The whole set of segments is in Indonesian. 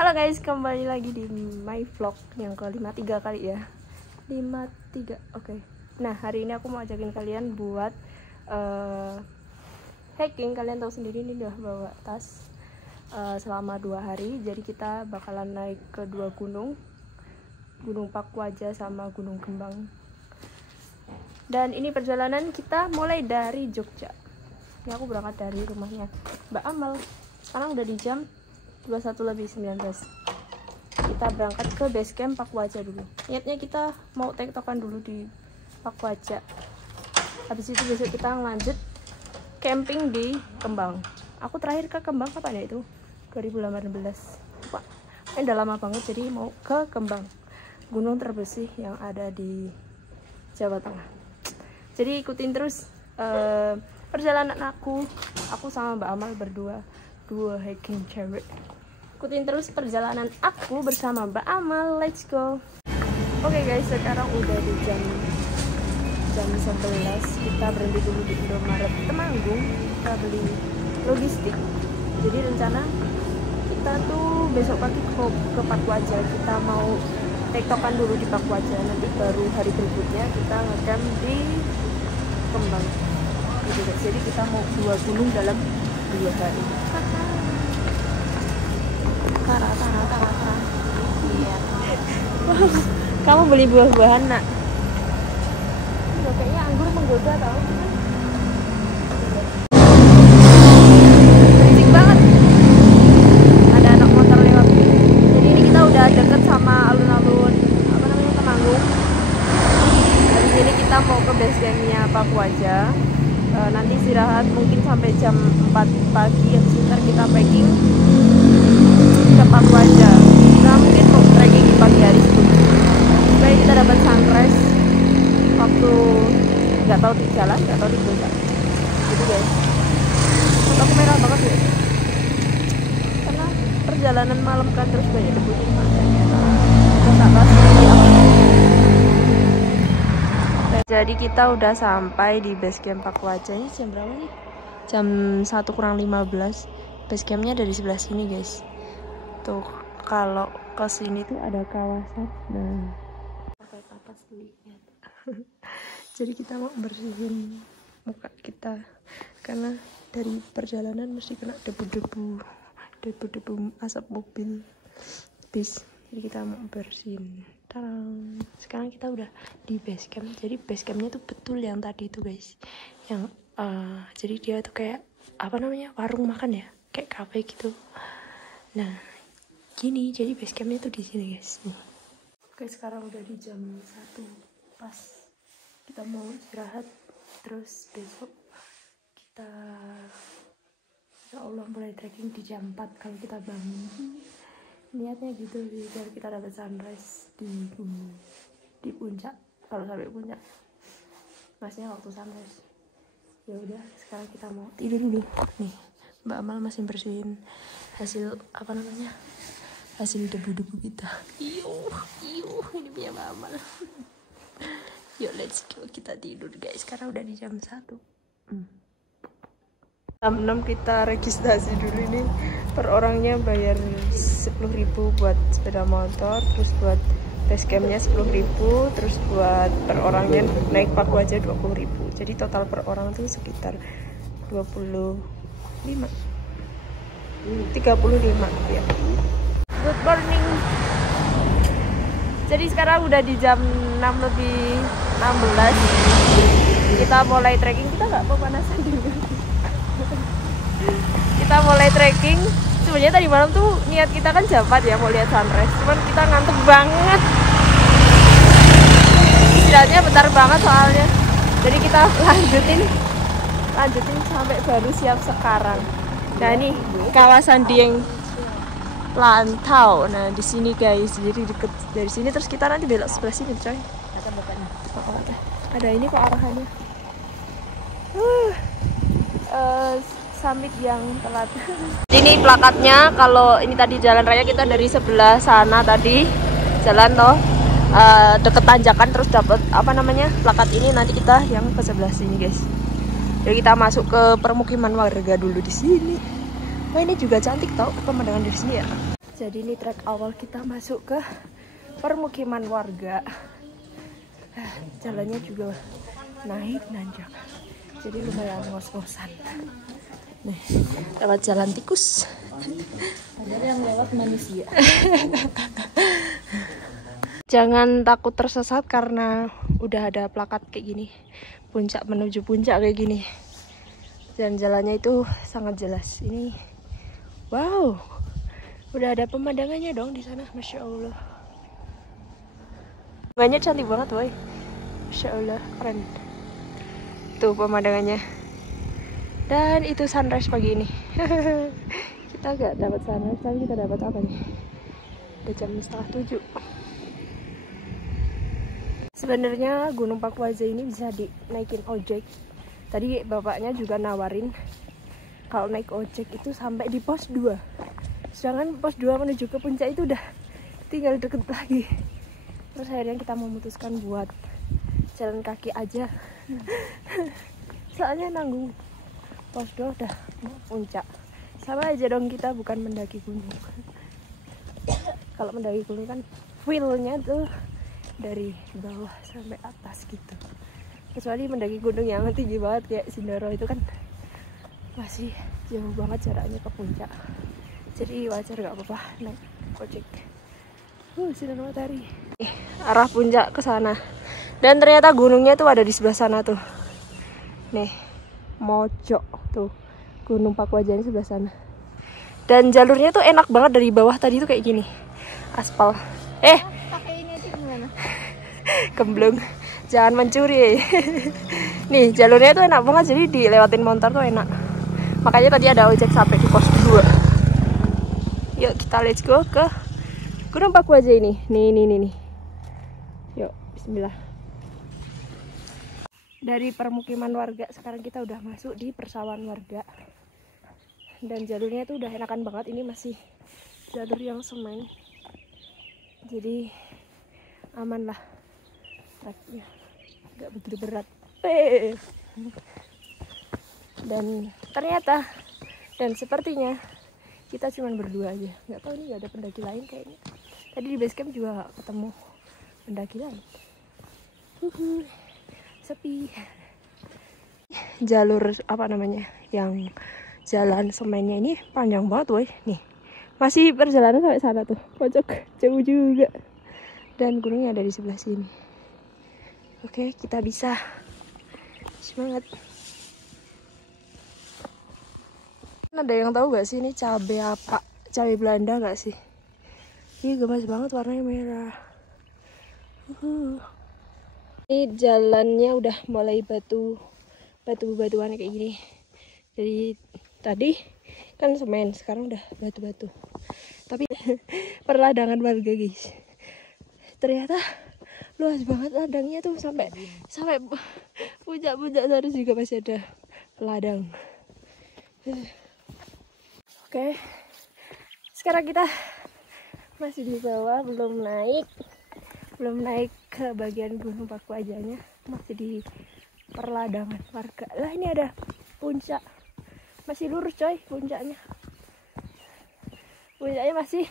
Halo guys, kembali lagi di my vlog yang ke-53 kali ya. 53, oke. Nah, hari ini aku mau ajakin kalian buat hiking. Kalian tahu sendiri ini udah bawa tas selama 2 hari. Jadi kita bakalan naik ke 2 gunung, Gunung Pakwaja sama Gunung Kembang. Dan ini perjalanan kita mulai dari Jogja. Ini aku berangkat dari rumahnya Mbak Amal. Sekarang udah di jam 21:19. Kita berangkat ke base camp Pakwaja dulu. Niatnya kita mau tektokan dulu di Pakwaja. Habis itu besok kita lanjut camping di Kembang. Aku terakhir ke Kembang kapan ya itu? 2018. Wah, ini udah lama banget, jadi mau ke Kembang, gunung terbersih yang ada di Jawa Tengah. Jadi ikutin terus perjalanan aku sama Mbak Amal berdua, dua hiking cewek. Ikutin terus perjalanan aku bersama Mbak Amal. Let's go. Oke guys, sekarang udah di jam 11. Kita berhenti dulu di Indomaret Temanggung. Kita beli logistik. Jadi rencana kita tuh besok pagi ke Pakwaja. Kita mau tektokan dulu di Pakwaja. Nanti baru hari berikutnya kita ngecamp di Kembang. Jadi kita mau 2 gunung dalam 2 hari. Iya. Kamu beli buah-buahan nak? Loh, kayaknya anggur menggoda tau. Berisik banget. Ada anak motor lewat. Jadi ini kita udah deket sama alun-alun Temanggung. Dari sini kita mau ke base campnya Pakwaja. Nanti istirahat mungkin sampai jam 4 pagi. Habis itu kita packing ke Pakwaja. Kita mungkin mau trekking di pagi hari sebelumnya supaya kita dapat sunrise waktu nggak tahu di jalan, nggak tahu di puncak gitu guys. Aku merah banget ya karena perjalanan malam kan, terus banyak debu di matanya. Jadi kita udah sampai di base camp Pakwaja. Ini jam berapa nih? Jam 1:15. Base campnya dari sebelah sini guys. Tuh, kalau ke sini tuh ada kawasan. Nah, pakai papas lihat. Jadi kita mau bersihin muka kita karena dari perjalanan mesti kena debu-debu asap mobil bis. Jadi kita mau bersihin. Tarang. Sekarang kita udah di base camp. Jadi base campnya tuh betul yang tadi itu guys. Yang jadi dia tuh kayak apa namanya, warung makan ya, kayak cafe gitu. Nah gini, jadi base campnya tuh di sini guys. Nih. Oke, sekarang udah di jam 1 pas. Kita mau istirahat. Terus besok kita insya Allah mulai trekking di jam 4 kalau kita bangun. Niatnya gitu biar kita dapat sunrise di puncak. Kalau sampai puncak masnya waktu sunrise. Ya udah, sekarang kita mau tidur dulu. Nih Mbak Amal masih bersihin hasil apa namanya, hasil debu-debu kita. Iyo ini punya Mbak Amal. Yuk let's go, kita tidur guys. Sekarang udah di jam 1. Jam 6 kita registrasi dulu. Ini per orangnya bayar 10.000 buat sepeda motor, terus buat base campnya 10.000, terus buat per orangnya naik Pakwaja 20.000. Jadi total per orang tuh sekitar 35 ya. Good morning. Jadi sekarang udah di jam 6:16. Kita mulai trekking. Kita nggak mau panasan dulu. Kita mulai trekking. Sebenarnya tadi malam tuh niat kita kan jam 4 ya mau lihat sunrise. Cuman kita ngantuk banget. Istirahatnya bentar banget soalnya. Jadi kita lanjutin sampai baru siap sekarang. Nah ini kawasan Dieng Lantau. Nah di sini guys, jadi deket dari sini, terus kita nanti belok sebelah sini coy. Ada ini kok arahannya. Summit yang telat. Ini plakatnya. Kalau ini tadi jalan raya, kita dari sebelah sana tadi jalan toh deket tanjakan, terus dapat apa namanya plakat ini. Nanti kita yang ke sebelah sini guys. Jadi kita masuk ke permukiman warga dulu di sini. Wah ini juga cantik tau pemandangan dari sini ya. Jadi ini trek awal kita masuk ke permukiman warga. Jalannya juga naik nanjak, jadi lumayan ngos-ngosan. Nih, lewat jalan tikus. Ada yang lewat manusia. Jangan takut tersesat karena udah ada plakat kayak gini. Puncak menuju puncak kayak gini. Dan jalannya itu sangat jelas. Ini, wow, udah ada pemandangannya dong di sana, masya Allah. Bunganya cantik banget, boy. Masya Allah, keren. Tuh pemandangannya. Dan itu sunrise pagi ini. Kita gak dapat sunrise, tapi kita dapat apa nih? Udah jam 6:30. Sebenarnya Gunung Pakuaja ini bisa dinaikin ojek. Tadi bapaknya juga nawarin kalau naik ojek itu sampai di pos 2. Sedangkan pos 2 menuju ke puncak itu udah tinggal deket lagi. Terus akhirnya kita memutuskan buat jalan kaki aja. Soalnya nanggung. Pos 2 udah puncak. Sama aja dong, kita bukan mendaki gunung. Kalau mendaki gunung kan feel-nya tuh dari bawah sampai atas gitu. Kecuali mendaki gunung yang tinggi banget kayak Sindoro itu kan masih jauh banget jaraknya ke puncak. Jadi wajar gak apa-apa naik ojek. Sinar matahari. Arah puncak ke sana. Dan ternyata gunungnya tuh ada di sebelah sana tuh. Nih, Mojok tuh. Gunung Pakuaja di sebelah sana. Dan jalurnya tuh enak banget dari bawah tadi tuh kayak gini. Aspal. Pakai ini aja gimana? Gemblung. Jangan mencuri. Nih, jalurnya tuh enak banget, jadi dilewatin motor tuh enak. Makanya tadi ada ojek sampai di pos 2. Yuk kita let's go ke Gunung Pakuaja ini. Nih. Yuk, bismillah. Dari permukiman warga sekarang kita udah masuk di persawahan warga. Dan jalurnya itu udah enakan banget. Ini masih jalur yang semen. Jadi aman lah. Treknya nggak begitu berat. Dan ternyata dan sepertinya kita cuma berdua aja. Nggak tahu nih, nggak ada pendaki lain kayaknya. Tadi di base camp juga nggak ketemu pendaki lain. Sepi. Jalur apa namanya, yang jalan semennya ini panjang banget, woy. Nih masih perjalanan sampai sana tuh, pojok jauh juga. Dan gunungnya ada di sebelah sini. Oke, kita bisa. Semangat. Ada yang tahu gak sih ini cabai apa? Cabai Belanda gak sih? Ini gemas banget, warnanya merah. Ini jalannya udah mulai batu-batuan kayak gini. Jadi tadi kan semen, sekarang udah batu-batu. Tapi perladangan warga, guys. Ternyata luas banget ladangnya tuh, sampai puncak-puncak sana juga masih ada ladang. Oke. Sekarang kita masih di bawah, belum naik ke bagian Gunung Pakuajanya, masih di perladangan warga. Lah, ini ada puncak, masih lurus coy puncaknya. Puncaknya masih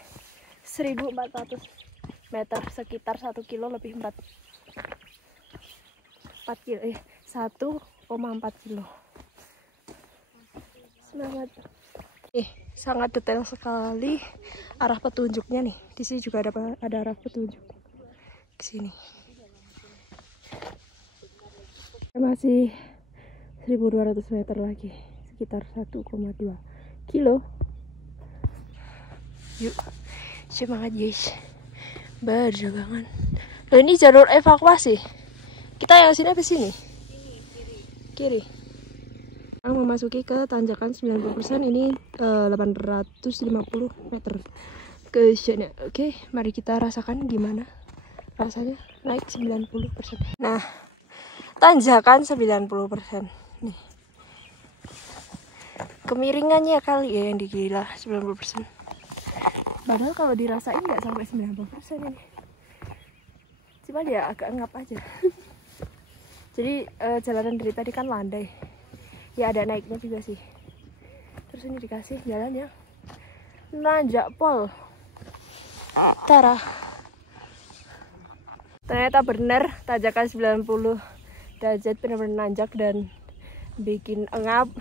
1400 meter, sekitar 1 kilo lebih 4 kilo, 1,4 kilo. Semangat. Sangat detail sekali arah petunjuknya nih. Di sini juga ada arah petunjuk ke sini. Masih 1200 meter lagi, sekitar 1,2 kilo. Yuk, semangat guys. Berjalan. Loh, ini jalur evakuasi. Kita yang sini apa sini? Kiri. Memasuki ke tanjakan 90%, ini 850 meter ke sana. Oke, mari kita rasakan gimana rasanya naik 90%. Nah, tanjakan 90%. Nih. Kemiringannya kali ya yang digila 90%. Padahal kalau dirasain nggak sampai 90% ini. Cuma dia agak ngap aja. Jadi jalanan dari tadi kan landai. Ya ada naiknya juga sih. Terus ini dikasih jalan yang nanjak pol. Tara. Ternyata benar tanjakan 90 derajat benar-benar nanjak dan bikin engap.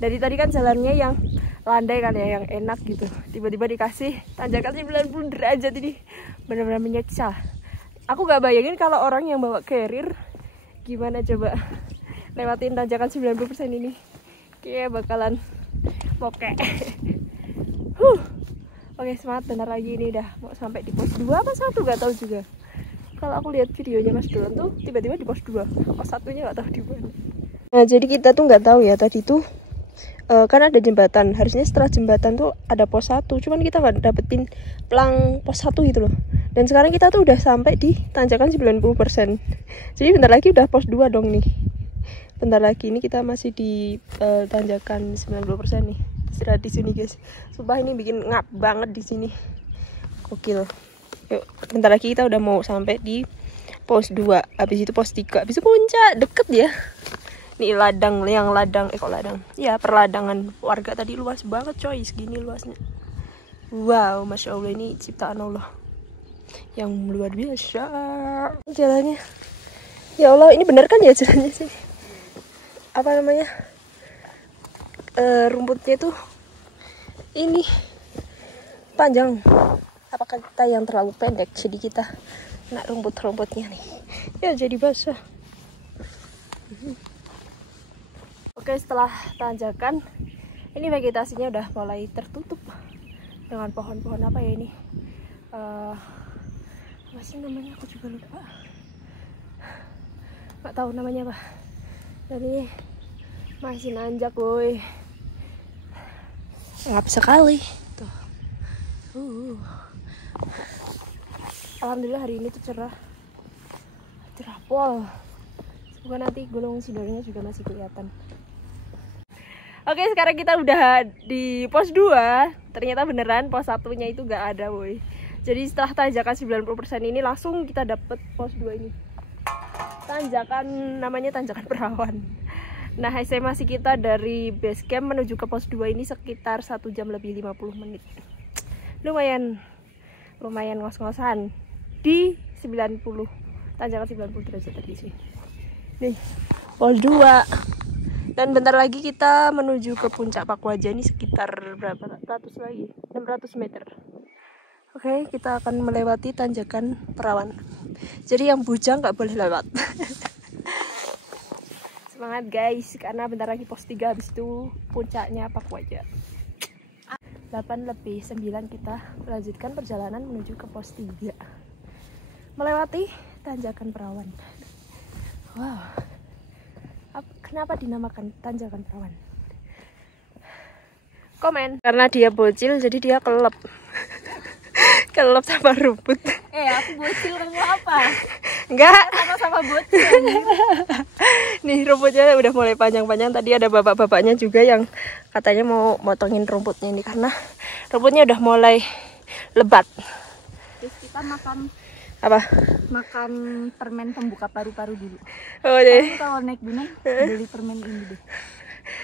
Dari tadi kan jalannya yang landai kan ya, yang enak gitu. Tiba-tiba dikasih tanjakan 90 derajat ini benar-benar menyiksa. Aku gak bayangin kalau orang yang bawa carrier gimana coba lewatin tanjakan 90% ini. Kayak bakalan bokek. Oke, semangat, bentar lagi ini udah mau sampai di pos 2 apa 1 gak tahu juga. Kalau aku lihat videonya Mas Dolan tuh tiba-tiba di pos 2, pos 1-nya gak tahu di mana. Nah, jadi kita tuh nggak tahu ya tadi tuh kan ada jembatan. Harusnya setelah jembatan tuh ada pos 1, cuman kita nggak dapetin pelang pos 1 gitu loh. Dan sekarang kita tuh udah sampai di tanjakan 90%. Jadi bentar lagi udah pos 2 dong nih. Bentar lagi ini kita masih di tanjakan 90% nih. Istirahat di sini guys. Sumpah ini bikin ngap banget di sini. Gokil. Yuk, bentar lagi kita udah mau sampai di pos 2. Habis itu pos 3. Habis itu puncak, deket ya. Nih ladang, yang ladang, kok ladang? Ya, perladangan warga tadi luas banget coy, segini luasnya. Wow, Masya Allah, ini ciptaan Allah yang luar biasa. Jalannya, ya Allah, ini bener kan ya jalannya sih? Apa namanya? Rumputnya tuh ini panjang. Apakah kita yang terlalu pendek, jadi kita nak rumput-rumputnya nih ya jadi basah. Oke, setelah tanjakan ini vegetasinya udah mulai tertutup dengan pohon-pohon apa ya ini, apa sih namanya, aku juga lupa, nggak tahu namanya apa. Jadi masih nanjak woi, ngap sekali tuh. Alhamdulillah hari ini tuh cerah pol. Semoga nanti Gunung Sindoronya juga masih kelihatan. Oke, sekarang kita udah di pos 2. Ternyata beneran pos 1-nya itu gak ada boy. Jadi setelah tanjakan 90% ini langsung kita dapet pos 2 ini. Tanjakan, namanya tanjakan Perawan. Nah, estimasi kita dari base camp menuju ke pos 2 ini sekitar 1 jam lebih 50 menit. Lumayan ngos-ngosan di 90, tanjakan 90 derajat tadi sih. Nih, pos 2. Dan bentar lagi kita menuju ke puncak Pakuaja, ini sekitar berapa ratus lagi? 600 meter. Oke, kita akan melewati tanjakan Perawan. Jadi yang bujang nggak boleh lewat. Semangat guys, karena bentar lagi pos 3, habis itu puncaknya Pakuaja. 8:09 kita melanjutkan perjalanan menuju ke pos 3. Melewati tanjakan Perawan. Wow. Kenapa dinamakan tanjakan Perawan? Komen. Karena dia bocil jadi dia kelep. Kelep sama rumput. Aku bocil, kamu apa? Enggak. Sama-sama bocil. Nih rumputnya udah mulai panjang-panjang. Tadi ada bapak-bapaknya juga yang katanya mau motongin rumputnya ini karena rumputnya udah mulai lebat. Terus kita makan apa? Makan permen pembuka paru-paru dulu. Oh deh. Kalau naik gunung beli permen ini deh.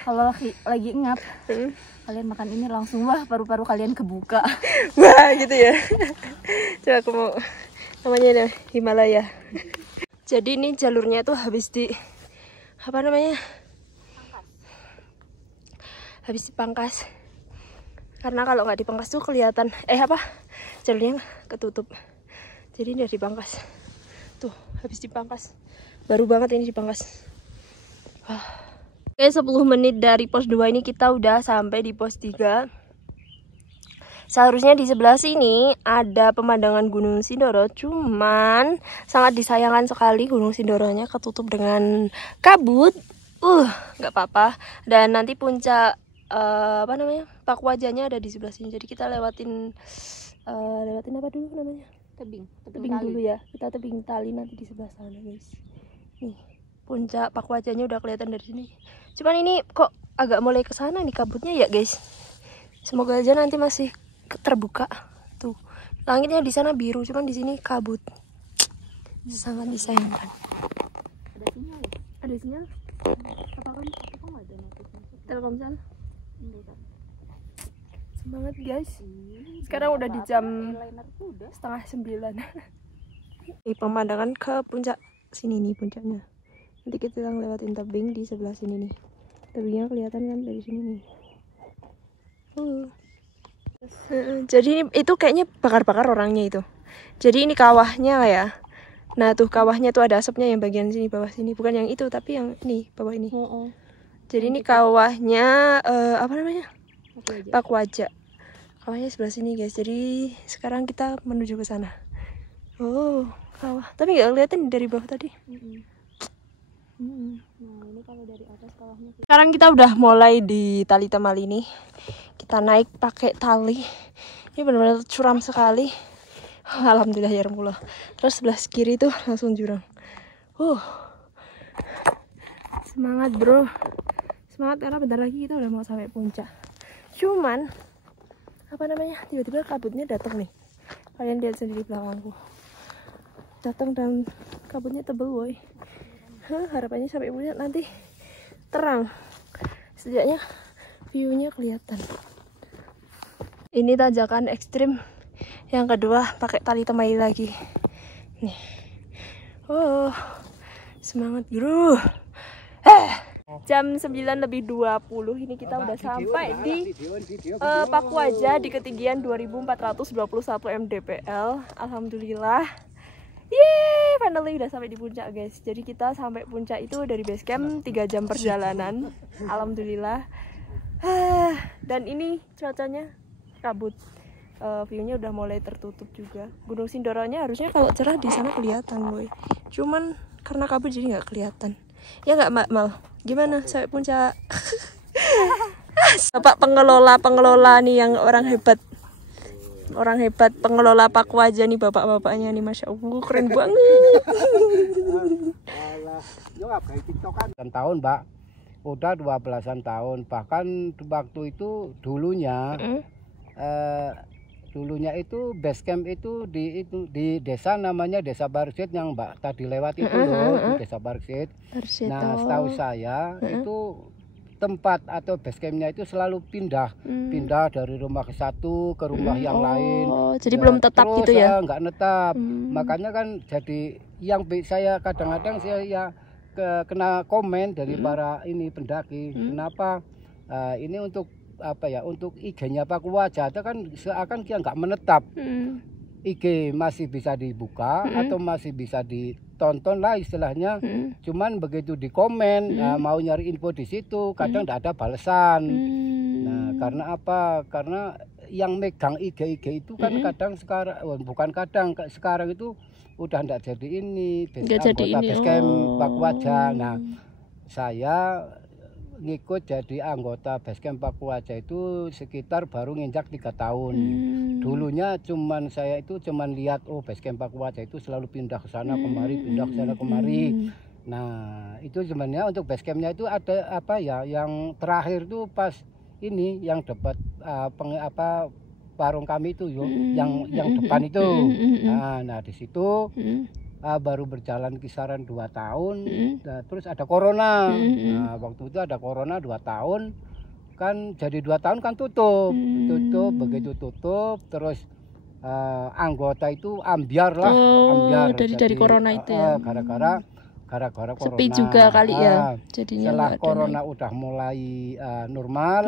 Kalau lagi ngap, kalian makan ini langsung wah paru-paru kalian kebuka. Wah gitu ya. Coba aku mau, namanya Himalaya. Jadi ini jalurnya tuh habis di apa namanya? Habis dipangkas. Karena kalau nggak dipangkas tuh kelihatan jalurnya ketutup. Jadi ini udah dipangkas. Tuh, habis dipangkas. Baru banget ini dipangkas. Oke, 10 menit dari pos 2 ini kita udah sampai di pos 3. Seharusnya di sebelah sini ada pemandangan Gunung Sindoro, cuman sangat disayangkan sekali Gunung Sindoronya ketutup dengan kabut. Nggak apa-apa. Dan nanti puncak Pakuajanya ada di sebelah sini. Jadi kita lewatin apa dulu namanya? Tebing Dulu ya. Kita tebing tali nanti di sebelah sana, guys. Nih, puncak Pakuajanya udah kelihatan dari sini. Cuman ini kok agak mulai ke sana nih kabutnya ya, guys. Semoga aja nanti masih terbuka. Tuh, langitnya di sana biru, cuman di sini kabut. Sangat disayangkan. Ada sinyal ya? Ada sinyal? Apa kan? Apa nggak ada notifikasi? Telkomsel? Enggak kan? Semangat guys. Sekarang udah di jam setengah 9. Di pemandangan ke puncak sini nih puncaknya. Nanti kita lewatin tebing di sebelah sini nih. Tebingnya kelihatan kan dari sini nih. Jadi ini, itu kayaknya bakar-bakar orangnya itu. Jadi ini kawahnya ya. Nah tuh kawahnya tuh ada asapnya yang bagian sini bawah sini. Bukan yang itu tapi yang ini bawah ini. Jadi ini kawahnya apa namanya? Pakwaja. Kawahnya sebelah sini guys. Jadi sekarang kita menuju ke sana. Oh kawah. Tapi nggak kelihatan dari bawah tadi. Nah ini kalau dari atas kawahnya. Sekarang kita udah mulai di Tali Temali ini. Kita naik pakai tali. Ini benar-benar curam sekali. Alhamdulillah ya Rabbullah. Terus sebelah kiri tuh langsung jurang. Semangat bro. Semangat karena bentar lagi kita udah mau sampai puncak. Cuman apa namanya? Tiba-tiba kabutnya datang nih. Kalian lihat sendiri belakangku. Datang dan kabutnya tebel boy. Harapannya sampai puncak nanti terang. Setidaknya view-nya kelihatan. Ini tanjakan ekstrim yang kedua pakai tali temali lagi. Nih. Semangat bro. Jam 9:20 ini kita udah sampai di Pakwaja di ketinggian 2421 mdpl. Alhamdulillah. Yeay, finally udah sampai di puncak guys. Jadi kita sampai puncak itu dari base camp 3 jam perjalanan. Alhamdulillah. Dan ini cuacanya kabut. View-nya udah mulai tertutup juga. Gunung Sindoronya harusnya kalau cerah di sana kelihatan boy. Cuman karena kabut jadi nggak kelihatan. Ya nggak Mal? Gimana sampai puncak? Bapak pengelola nih yang orang hebat. Orang hebat pengelola Pakwaja nih bapak-bapaknya nih, masya Allah keren banget. Tahun Mbak, udah 12-an tahun. Bahkan waktu itu dulunya itu base camp itu di desa namanya Desa Barsit yang Mbak tadi lewat itu loh, Desa Barsit. Nah setahu saya itu tempat atau base campnya itu selalu pindah dari rumah ke satu ke rumah yang lain. Jadi belum tetap terus, gitu ya? Nggak netap. Makanya kan jadi yang saya kadang-kadang saya kena komen dari para ini pendaki. Kenapa ini untuk apa ya, untuk IG-nya Pakwaja itu kan seakan dia nggak menetap. IG masih bisa dibuka atau masih bisa ditonton lah istilahnya. Cuman begitu di komen mau nyari info di situ kadang nggak ada balasan. Nah karena apa? Karena yang megang IG itu kan kadang sekarang sekarang itu udah nggak jadi ini anggota base camp Pakwaja. Nah saya ngikut jadi anggota basecamp Pakwaja itu sekitar baru nginjak 3 tahun. Dulunya saya itu cuman lihat basecamp Pakwaja itu selalu pindah ke sana kemari, pindah ke sana kemari. Nah, itu sebenarnya untuk basecampnya itu ada apa ya, yang terakhir tuh pas ini yang dapat warung kami itu yang depan itu. Nah di situ baru berjalan kisaran 2 tahun. Nah, terus ada corona. Nah, waktu itu ada corona 2 tahun kan, jadi 2 tahun kan tutup. Begitu tutup terus anggota itu ambiar lah. Ambiar dari corona itu ya. Gara-gara corona. Sepi juga kali ya. Jadinya setelah corona udah mulai normal,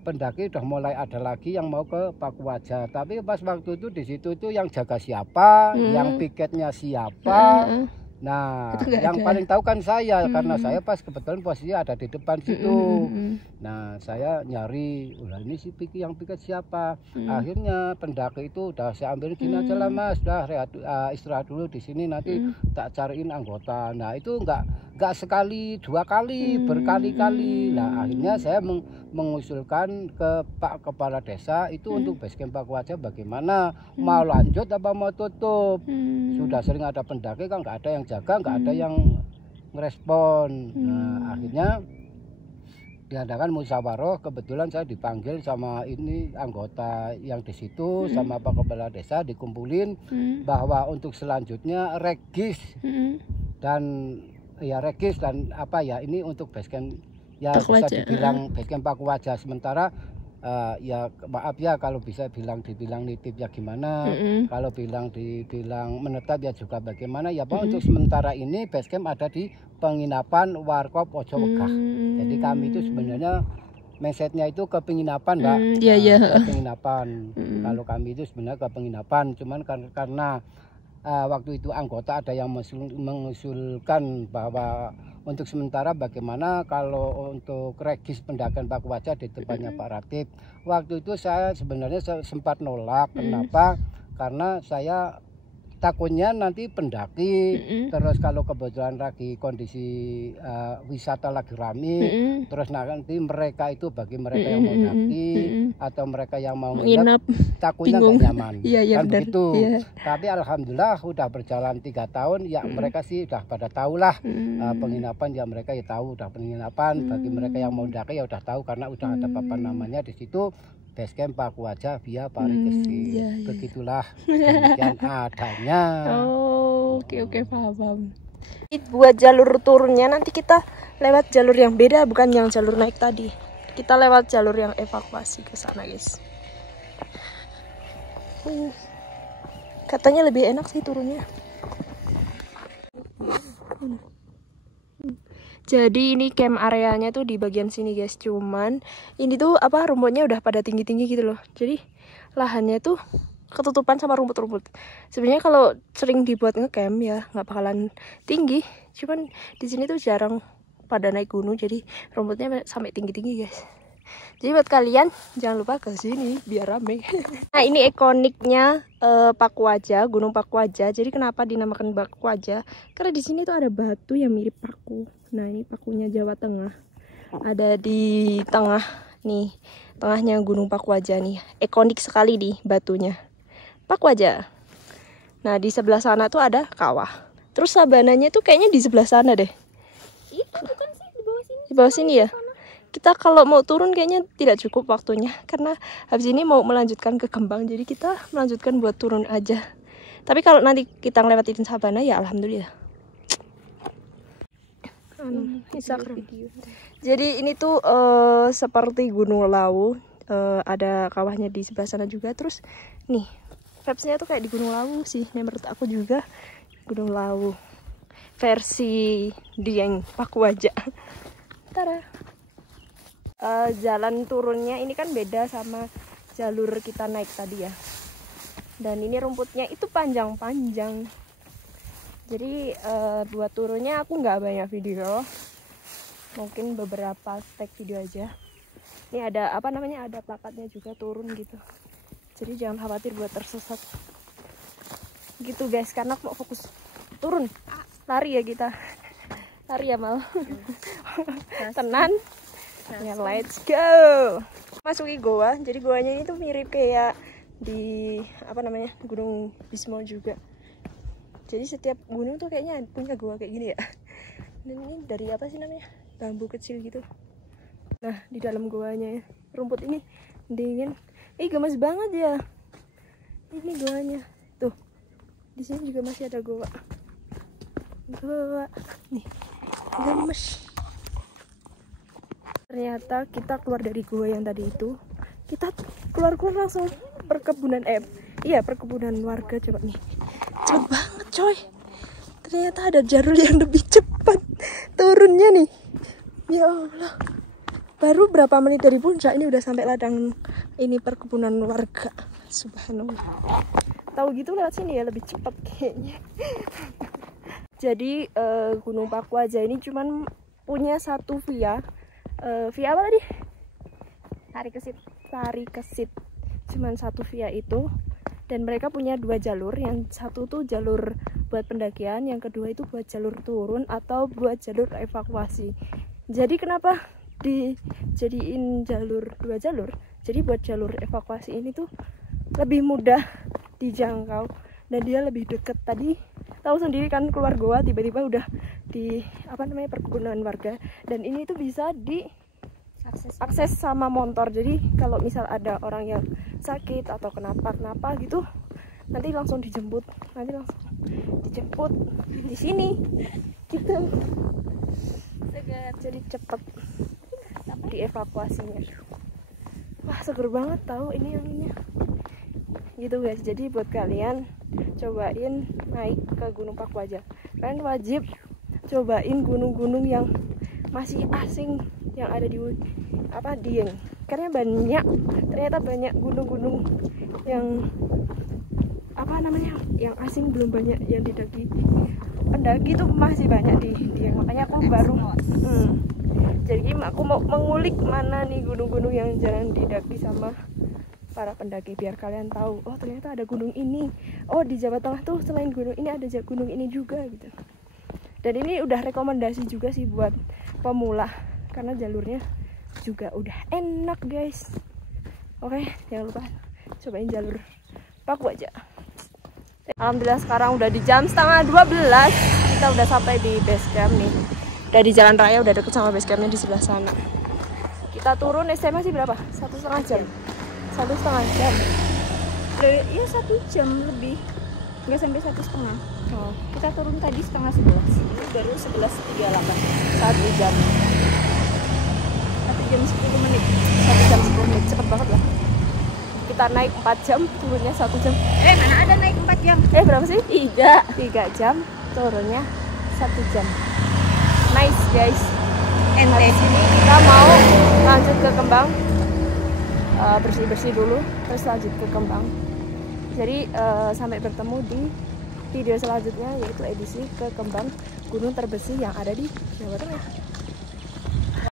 pendaki udah mulai ada lagi yang mau ke Pakwaja. Tapi pas waktu itu di situ tuh yang jaga siapa, yang piketnya siapa. Nah, yang paling tahu kan saya, karena saya pas kebetulan posisinya ada di depan situ. Nah, saya nyari, ini si yang piket siapa. Akhirnya pendaki itu udah saya ambil gini aja lah Mas, udah istirahat dulu di sini, nanti tak cariin anggota. Nah, itu enggak sekali 2 kali, berkali-kali. Nah, akhirnya saya mengusulkan ke Pak Kepala Desa itu untuk basecamp Pakwaja bagaimana, mau lanjut apa mau tutup. Sudah sering ada pendaki kan nggak ada yang jaga, nggak ada yang ngerespon. Nah, akhirnya diadakan musyawarah. Kebetulan saya dipanggil sama ini anggota yang di situ sama Pak Kepala Desa, dikumpulin bahwa untuk selanjutnya regis dan apa ya, ini untuk basecamp ya bisa dibilang basecamp Pakwaja. Sementara ya maaf ya kalau bisa dibilang nitip ya gimana, kalau dibilang menetap ya juga bagaimana ya Pak. Untuk sementara ini basecamp ada di penginapan Warkop Ojo Wegah. Jadi kami itu sebenarnya mindsetnya itu ke penginapan Mbak. Ke penginapan. Kalau kami itu sebenarnya ke penginapan, cuman karena waktu itu anggota ada yang mengusulkan bahwa untuk sementara bagaimana kalau untuk regis pendakian Pakuaja di tempatnya Pak Ratib. Waktu itu saya sebenarnya sempat nolak. Kenapa? Karena saya takutnya nanti pendaki, terus kalau kebetulan lagi kondisi wisata lagi rame, terus nanti mereka itu bagi mereka yang mau daki atau mereka yang mau nginep, takutnya nggak nyaman. Kan begitu. Tapi alhamdulillah udah berjalan 3 tahun, ya mereka sih udah pada tahu lah penginapan, ya mereka ya tahu udah penginapan. Bagi mereka yang mau daki ya udah tahu karena udah ada papan namanya di situ. Basecamp Pakuaja via Parikesit. Begitulah demikian adanya. Oke, paham. Buat jalur turunnya nanti kita lewat jalur yang beda, bukan yang jalur naik tadi. Kita lewat jalur yang evakuasi ke sana, guys. Katanya lebih enak sih turunnya. Jadi ini camp areanya tuh di bagian sini guys. Cuman ini tuh rumputnya udah pada tinggi-tinggi gitu loh. Jadi lahannya tuh ketutupan sama rumput-rumput. Sebenarnya kalau sering dibuat ngecamp ya nggak bakalan tinggi. Cuman di sini tuh jarang pada naik gunung, jadi rumputnya sampai tinggi-tinggi guys. Jadi buat kalian jangan lupa ke sini biar rame. Nah ini ikoniknya Pakuaja, Gunung Pakuaja. Jadi kenapa dinamakan Pakuaja? Karena di sini tuh ada batu yang mirip paku. Nah ini pakunya Jawa Tengah. Ada di tengah nih, tengahnya Gunung Pakuaja nih. Ikonik sekali nih batunya. Pakuaja. Nah di sebelah sana tuh ada kawah. Terus sabananya tuh kayaknya di sebelah sana deh. Itu bukan sih di bawah sini. Di bawah sini ya. Kita kalau mau turun kayaknya tidak cukup waktunya karena habis ini mau melanjutkan ke Kembang, jadi kita melanjutkan buat turun aja. Tapi kalau nanti kita ngelewatin sabana ya alhamdulillah. Jadi ini tuh seperti Gunung Lawu, ada kawahnya di sebelah sana juga. Terus nih vibes-nya tuh kayak di Gunung Lawu sih, menurut aku juga Gunung Lawu versi Dieng Pakuaja. Tara. Jalan turunnya ini kan beda sama jalur kita naik tadi ya. Dan ini rumputnya itu panjang-panjang. Jadi buat turunnya aku nggak banyak video, mungkin beberapa tag video aja. Ini ada ada plakatnya juga turun gitu. Jadi jangan khawatir buat tersesat. Gitu guys, karena aku mau fokus turun. Lari ya kita. Lari ya Mal. Tenan. Ya, let's go. Masuki goa. Jadi goanya itu mirip kayak di Gunung Bismo juga. Jadi setiap gunung tuh kayaknya punya goa kayak gini ya. Dan ini dari apa sih namanya? Bambu kecil gitu. Nah, di dalam goanya ya. Rumput ini dingin. Gemes banget ya. Ini goanya. Tuh. Di sini juga masih ada goa. Goa. Nih. Gemes. Ternyata kita keluar dari gua yang tadi itu, kita keluar langsung perkebunan perkebunan warga. Coba nih, cepet banget coy. Ternyata ada jalur yang lebih cepat turunnya nih. Ya Allah, baru berapa menit dari puncak ini udah sampai ladang ini perkebunan warga. Subhanallah. Tahu gitu lewat sini ya lebih cepat kayaknya. Jadi Gunung Pakuaja ini cuman punya satu via. Via apa tadi? Parikesit. Cuman satu via itu. Dan mereka punya 2 jalur. Yang satu tuh jalur buat pendakian, yang kedua itu buat jalur turun atau buat jalur evakuasi. Jadi kenapa dijadiin 2 jalur? Jadi buat jalur evakuasi ini tuh lebih mudah dijangkau dan dia lebih deket. Tadi tahu sendiri kan keluar goa tiba-tiba udah di perkebunan warga, dan ini tuh bisa diakses sama motor. Jadi kalau misal ada orang yang sakit atau kenapa gitu, nanti langsung dijemput di sini gitu. Jadi cepet dievakuasinya. Wah seger banget tahu ini anginnya gitu guys. Jadi buat kalian cobain naik ke Gunung Pakwaja, kalian wajib cobain gunung-gunung yang masih asing yang ada di Dieng, karena ternyata banyak gunung-gunung yang yang asing, belum banyak yang didaki. Pendaki tuh masih banyak di Dieng, makanya aku baru jadi aku mau mengulik mana nih gunung-gunung yang jarang didaki sama para pendaki, biar kalian tahu oh ternyata ada gunung ini, oh di Jawa Tengah tuh selain gunung ini ada gunung ini juga gitu. Dan ini udah rekomendasi juga sih buat pemula karena jalurnya juga udah enak guys. Oke, jangan lupa cobain jalur Pakwaja. Alhamdulillah sekarang udah di jam 11:30 kita udah sampai di base camp nih. Udah di jalan raya, udah deket sama base campnya di sebelah sana. Kita turun SMA sih berapa? 1,5 jam. 1,5 jam. Iya 1 jam lebih, nggak sampai 1,5. Oh, Kita turun tadi 10:30, ini baru 11:38. 1 jam. 1 jam 10 menit. 1 jam 10 menit, cepet banget lah. Kita naik 4 jam, turunnya 1 jam. Mana ada naik 4 jam? Berapa sih? 3 jam, turunnya 1 jam. Nice guys. Habis Ini kita mau lanjut ke Kembang, bersih-bersih dulu, terus lanjut ke Kembang. Jadi sampai bertemu di video selanjutnya, yaitu edisi ke Kembang, gunung terbersih yang ada di Jawa Tengah.